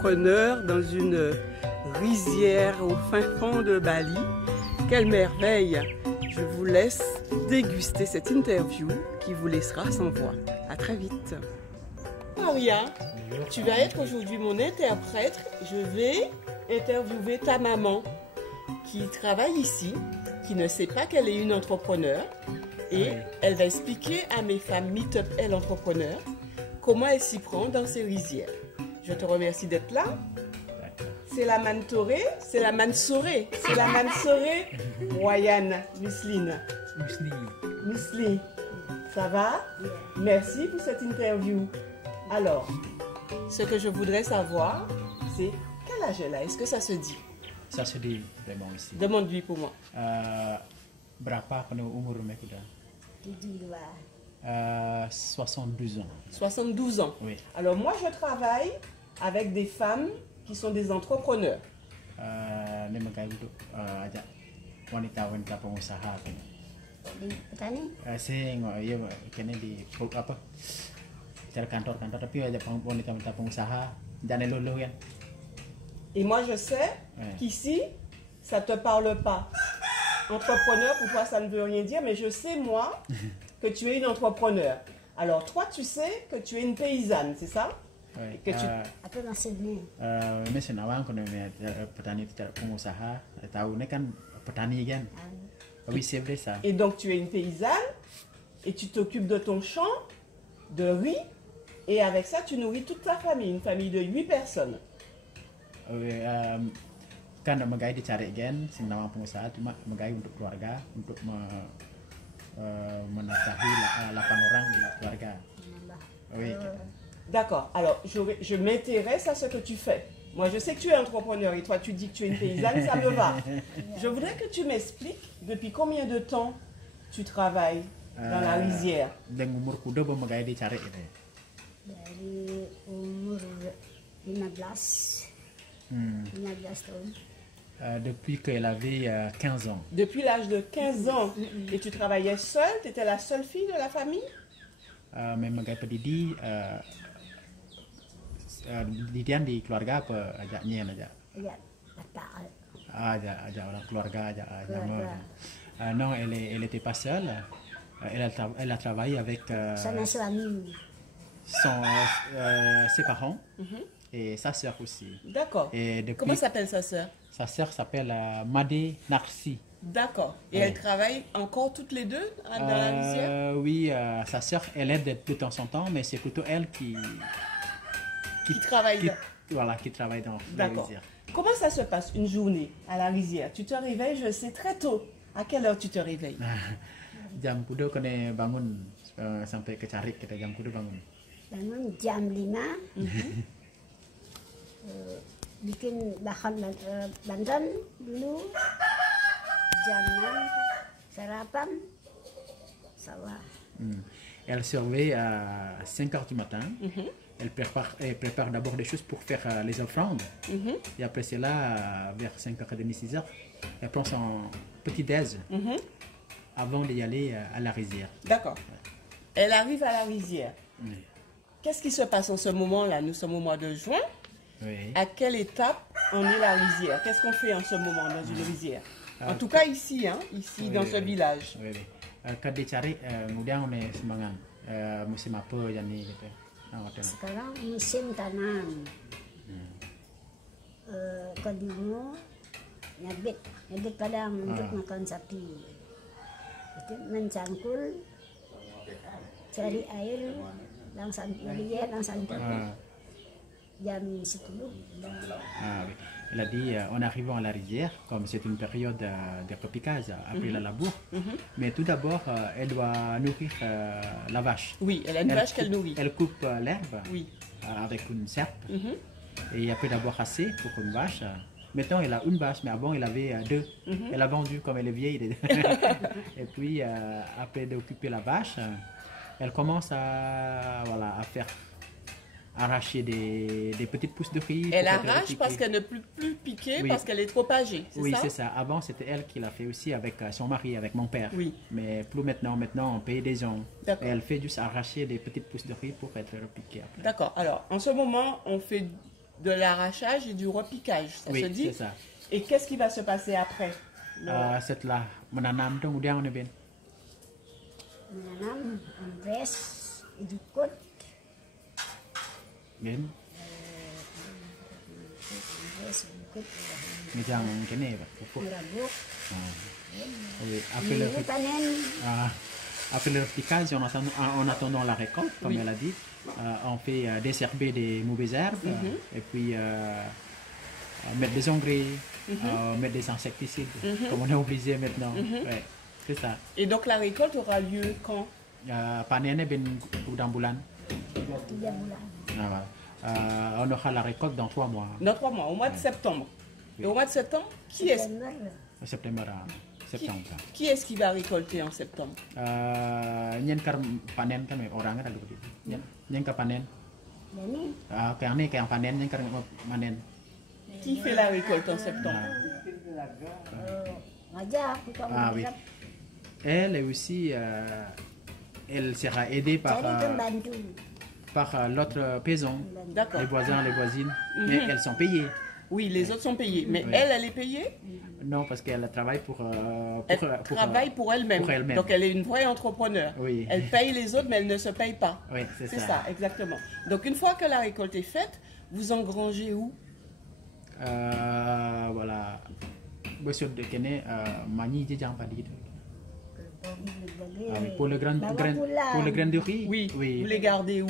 entrepreneur dans une rizière au fin fond de Bali. Quelle merveille! Je vous laisse déguster cette interview qui vous laissera sans voix. À très vite. Maria, tu vas être aujourd'hui mon interprète. Je vais interviewer ta maman qui travaille ici, qui ne sait pas qu'elle est une entrepreneur. Et elle va expliquer à mes femmes Meet Up Elle Entrepreneur comment elle s'y prend dans ces rizières. Je te remercie d'être là. C'est la Mantoré, c'est la Mansoré, c'est la Mansoré. Royane, Musline. Musli. Ça va? Merci pour cette interview. Alors, ce que je voudrais savoir, c'est quel âge elle a? Est-ce que ça se dit? Ça se dit vraiment ici. Demande-lui pour moi. Berapa penuh umur mereka dah? 72 ans. 72 ans. Oui. Alors moi, je travaille avec des femmes qui sont des entrepreneurs. Ini makai untuk ajak wanita-wanita pengusaha kan. Petani? Saya ya kena di apa? Cara kantor-kantor tapi ajak wanita-wanita pengusaha jangan lulu kan. Et moi, je sais qu'ici, ça ne te parle pas. Entrepreneur, pour toi, ça ne veut rien dire, mais je sais, moi, que tu es une entrepreneur. Alors, toi, tu sais que tu es une paysanne, c'est ça? Oui. Que tu... Apa maksudnya? Mesin awang kalau petani tidak pengusaha, tahu ini kan petani kan. Oui, c'est vrai ça. Et donc, tu es une paysanne et tu t'occupes de ton champ, de riz, et avec ça, tu nourris toute ta famille, une famille de 8 personnes. Kan megai dicari gen, sing nama pengusaha cuma megai untuk keluarga, untuk menafkahi 8 orang di keluarga. Oui. D'accord. Alors, je m'intéresse à ce que tu fais. Moi, je sais que tu es entrepreneur et toi, tu dis que tu es une paysanne, ça me va. Je voudrais que tu m'expliques depuis combien de temps tu travailles dans la rizière. Dan umur kuda megai dicari ini. Dari umur 15 tahun. Depuis qu'elle avait 15 ans. Depuis l'âge de 15 ans. Et tu travaillais seule? Tu étais la seule fille de la famille? Mais megai pedidi didian di keluarga apa ajaknya aja? Ya, bapak. Ajak orang keluarga aja. Non, elle était pas seule. Elle a travaillé avec ses parents et sa sœur aussi. D'accord. Comment s'appelle sa sœur? Sa sœur s'appelle Made Narsi. D'accord. Et elles travaillent encore toutes les deux dans la rizière? Oui, sa sœur, elle aide de temps en temps, mais c'est plutôt elle qui travaille qui travaille dans la rizière. Comment ça se passe une journée à la rizière? Tu te réveilles, je sais, très tôt. À quelle heure tu te réveilles? Jam kuda kena bangun sampai ke Carik kita jam kuda bangun. Bangun jam 5. Bikin bahan bandan dulu. Jam 6 sarapan sawah. Elle se réveille à 5 heures du matin. Elle prépare d'abord des choses pour faire les offrandes. Et après cela, vers 5h30, 6h, elle prend son petit déj avant d'y aller à la rizière. D'accord. Elle arrive à la rizière. Qu'est-ce qui se passe en ce moment-là? Nous sommes au mois de juin. À quelle étape en est la rizière? Qu'est-ce qu'on fait en ce moment dans une rizière? En tout cas ici, ici dans ce village. Quand dicari, kemudian on est semangat musim apa yani gitu. Sekarang musim tanam. Kedua nyabit padang untuk makan sapi. Itu mencangkul, cari air, langsung jam 10. Oui. Elle a dit en arrivant à la rizière, comme c'est une période de repiquage après la labour, mais tout d'abord elle doit nourrir la vache. Oui, elle a une vache qu'elle nourrit. Elle coupe l'herbe avec une serpe et après d'abord assez pour une vache. Maintenant elle a une vache, mais avant elle avait deux. Elle a vendu comme elle est vieille. Et puis après d'occuper la vache, elle commence à faire arracher des petites pousses de riz. Elle arrache parce qu'elle ne peut plus piquer, parce qu'elle est trop âgée, c'est ça? Oui, c'est ça. Avant, c'était elle qui l'a fait aussi avec son mari, avec mon père. Oui. Mais plus maintenant. Maintenant, on paye des gens. Et D'accord. elle fait juste arracher des petites pousses de riz pour être repiquée après. D'accord. Alors, en ce moment, on fait de l'arrachage et du repiquage, ça se dit? C'est ça. Et qu'est-ce qui va se passer après? Setelah menanam tu kemudian ano Ben? Menanam, ambres, idikut, Ben? ambres, idikut, Ngejang kene Pak. Pupuk. merabuk, Oui, ini panen, après le repiquage, en attendant la récolte, comme elle a dit, on fait desherber des mauvaises herbes et puis mettre des engrais, mettre des insecticides, comme on est obligé maintenant. Ouais, c'est ça. Et donc la récolte aura lieu quand? Panennya ben udang bulan. 3 bulan. On aura la récolte dans 3 mois. Dans 3 mois, au mois de septembre. Et au mois de septembre, qui est-ce Septembre. qui est-ce qui va récolter en septembre? Nyen kar panen kan orang kan ada begitu. Nyen ka panen. Jadi, Kayak yang panen nyen kar panen. Qui fait la récolte en septembre? ngajak kita Oui. Elle aussi, elle sera aidée par, cari pembantu. par l'autre paysan, D'accord. les voisins, les voisines, mais elles sont payées. Oui, les autres sont payés. Mais Oui. elle est payée? Non, parce qu'elle travaille pour Elle travaille pour elle-même. pour elle-même. Donc elle est une vraie entrepreneur. Oui. Elle paye les autres, mais elle ne se paye pas. Oui, c'est C'est ça. ça, exactement. Donc une fois que la récolte est faite, vous engrangez où? Voilà. Besok de kene mani je jangan padi itu. Pour le grain de riz. Oui, vous les gardez où?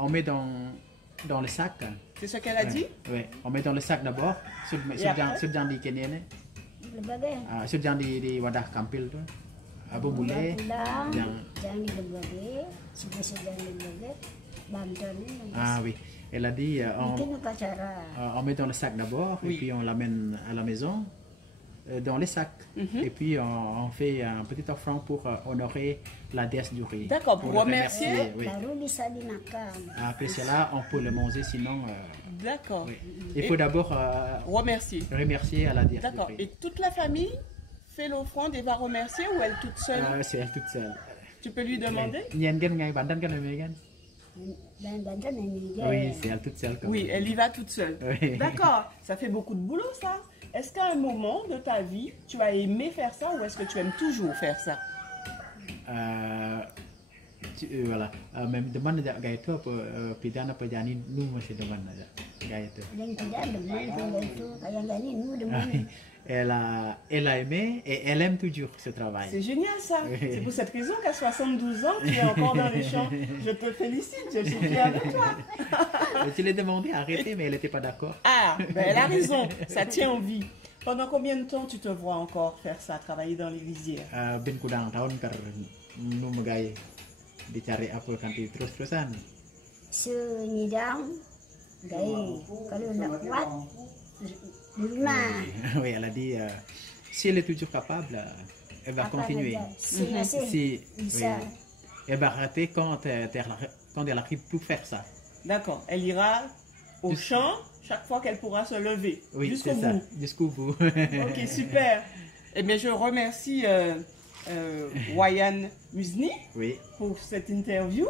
On met dans le sac. C'est ce qu'elle a dit? Oui, on met dans le sac d'abord. Sudah di kene ne. Sudah di wadah kampil tu. Abu boleh. Jangan dibagi, sudah dibagi, bantuan. Oui. Elle a dit Bikin upacara. on met dans le sac d'abord Oui. et puis on l'amène à la maison dans les sacs. Et puis on fait un petit offrande pour honorer la déesse du riz. D'accord, pour le remercier. Oui. Baru bisa dimakan. Après cela, on peut le manger, sinon D'accord. oui. Il faut d'abord Remercier. remercier à la déesse D'accord. du Et riz. toute la famille fait l'offrande et va remercier ou elle toute seule? C'est elle toute seule. Tu peux lui demander? Nyen kan ngai bandan kan namanya kan? Dan bantuan ini dia. Oui, c'est elle toute seule. Oui, elle y va toute seule. Oui. D'accord. Ça fait beaucoup de boulot, ça. Est-ce qu'à un moment de ta vie, tu as aimé faire ça ou est-ce que tu aimes toujours faire ça? Voilà. Même demande aja gaya itu apa pidana apa jani nu masih demande aja gaya itu. Dan tidak demen kalau itu kayak gini nu demen. Elle a aimé et elle aime toujours ce travail. C'est génial ça. Oui. C'est pour cette raison qu'à 72 ans, tu es encore dans les champs. Je te félicite, je suis fière de toi. Je l'ai demandé à arrêter, mais elle n'était pas d'accord. Ah, ben elle a raison, ça tient en vie. Pendant combien de temps tu te vois encore faire ça, travailler dans les rizières? Ben kudang tahun kar nu megay dicari apa kanti terus-terusan. Senyidang, gay kalau nak kuat di rumah. Oui, elle a dit si elle est toujours capable, elle va continuer. Si masih Si bisa. oui, elle va arrêter quand elle arrive pour faire ça. D'accord, elle ira au champ chaque fois qu'elle pourra se lever. Oui, jusqu'au c'est ça, bout. jusqu'au bout. Ok, super. Eh bien, je remercie Wayan Muzni Oui. pour cette interview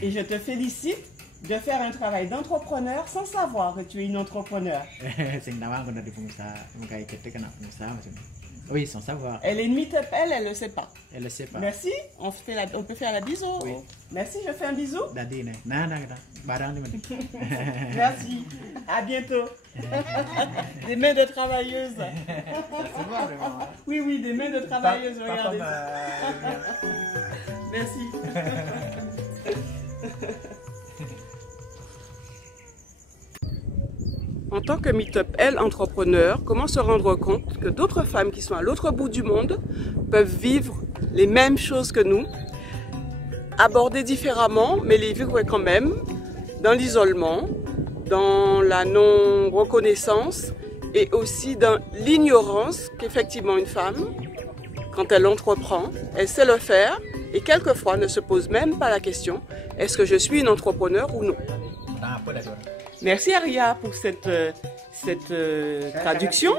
et je te félicite de faire un travail d'entrepreneur sans savoir que tu es une entrepreneur. Sing nawang kena di pengusaha, makanya kita kena pengusaha macam ni. Oui, sans savoir. Elle est une meet-up, elle ne le sait pas. Elle ne sait pas. Merci, on peut faire la bisou. Oui. Merci, je fais un bisou. Dadi nih, nah, barang di mana? Merci, à bientôt. Des mains de travailleuses. Ça se voit vraiment. Oui, oui, des mains de travailleuses, regardez. Merci. En tant que Meetup L entrepreneur, comment se rendre compte que d'autres femmes qui sont à l'autre bout du monde peuvent vivre les mêmes choses que nous, aborder différemment, mais les vivre quand même dans l'isolement, dans la non-reconnaissance et aussi dans l'ignorance qu'effectivement une femme, quand elle entreprend, elle sait le faire et quelquefois ne se pose même pas la question « est-ce que je suis une entrepreneur ou non ?» Merci Aria pour cette traduction.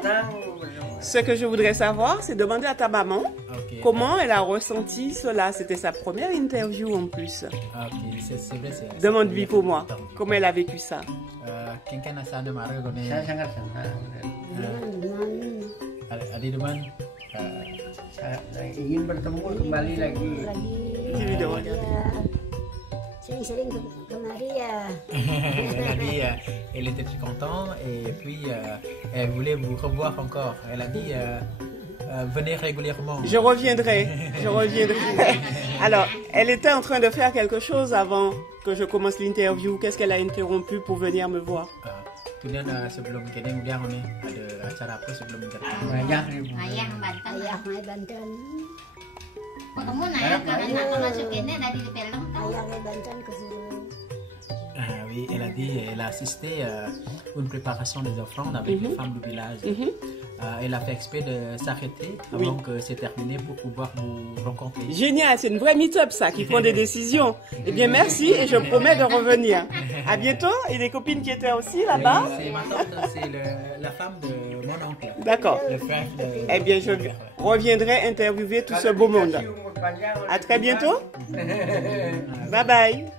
Ce que je voudrais savoir, c'est demander à ta maman comment elle a ressenti cela. C'était sa première interview en plus. C'est vrai, Demande-lui pour moi, comment elle a vécu ça. Kenken asa ada marah kau ni. Saya sangat senang. Adi deman. Ingin bertemu kembali lagi. Di vidéo, Ya, sering-sering kemari ya. Elle a dit elle était très contente et puis elle voulait vous revoir encore. Elle a dit venez régulièrement. Je reviendrai. Alors, elle était en train de faire quelque chose avant que je commence l'interview. Qu'est-ce qu'elle a interrompu pour venir me voir? Kemudian sebelum kini udah nih ada acara apa sebelum datang? Banyak nih. Ayah Banten. Ayah mai Banten. Kamu nanya karena aku masuk ini dari film tahu. Ayah mai Banten kesuruh. Oui, elle a dit elle a assisté à une préparation des offrandes avec les femmes du village. Elle a fait exprès de s'arrêter avant que c'est terminé pour pouvoir vous rencontrer. Génial, c'est une vraie meet-up ça, qui prend des décisions. Eh bien merci et je promets de revenir. À bientôt. Et les copines qui étaient aussi là-bas? C'est ma tante, c'est la femme de mon oncle. D'accord. Le frère de... Eh bien je reviendrai interviewer tout ce beau monde. À très bientôt. Bye bye.